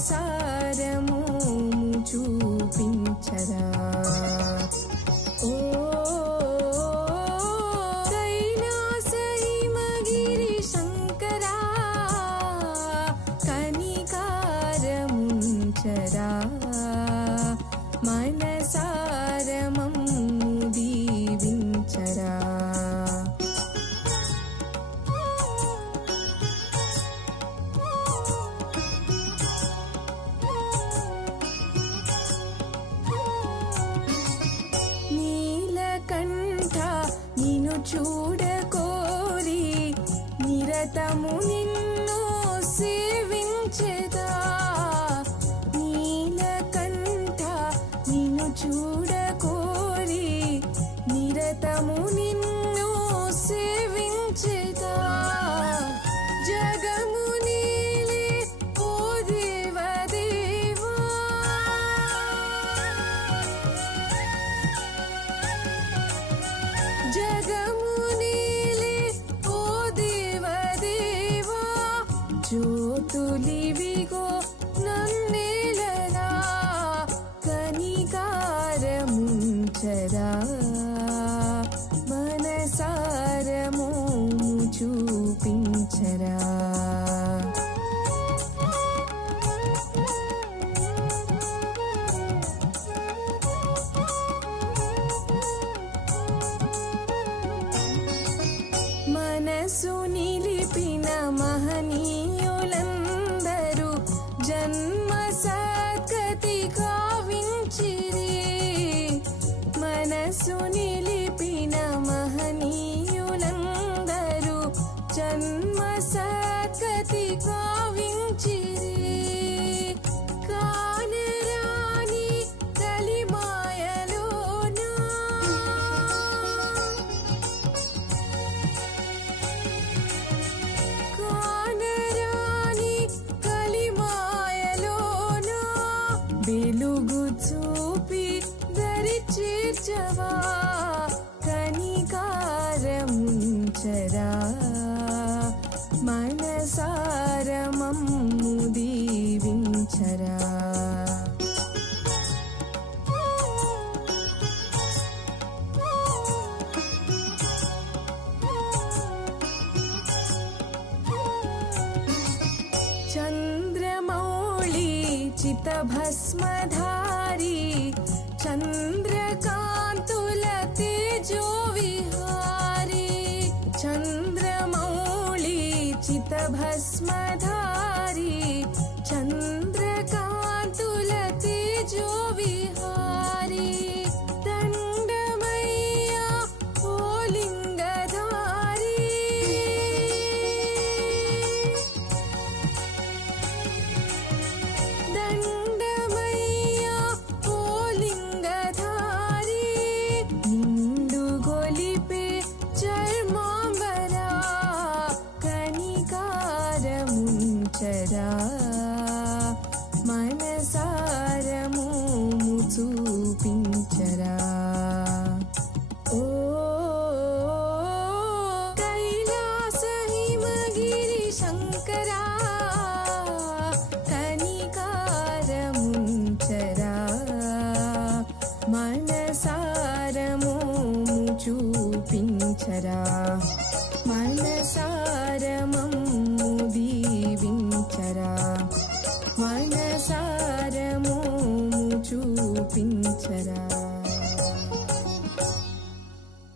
సారము చూపించరా ఓ కైలాస హిమగిరి శంకరా కనికారముంచరా మనసారమమ్ము దీవించరా నీలకంఠ నిన్ను చూడకోరి నిరతము నిన్ను సేవించెదా నీలకంఠ నిన్ను చూడకోరి నిరతము నిన్ను సేవించెదా జగము నీలే ఓ దేవదేవా జగము నీలే ఓ దేవదేవా జ్యోతులివిగో నన్నేలరా కనికారముంచరా మనసారము చూపించరా మనసు నిలిపిన మహనీయులందరూ జన్మ సద్గతి కావించిరి మనసు నిలిపిన మహనీయులందరూ జన్మ సద్గతి కావించిరి కానరాని కలిమాయలోనా కానరాని కలిమాయలోనా వెలుగు చూపి దరి చేర్చవా కనికారముంచరా మనసారమమ్ము దీవించరా చంద్రమౌళి చితభస్మధారి చంద్రకాంతుల తేజో విహారి చంద్రమౌళి చితభస్మధారి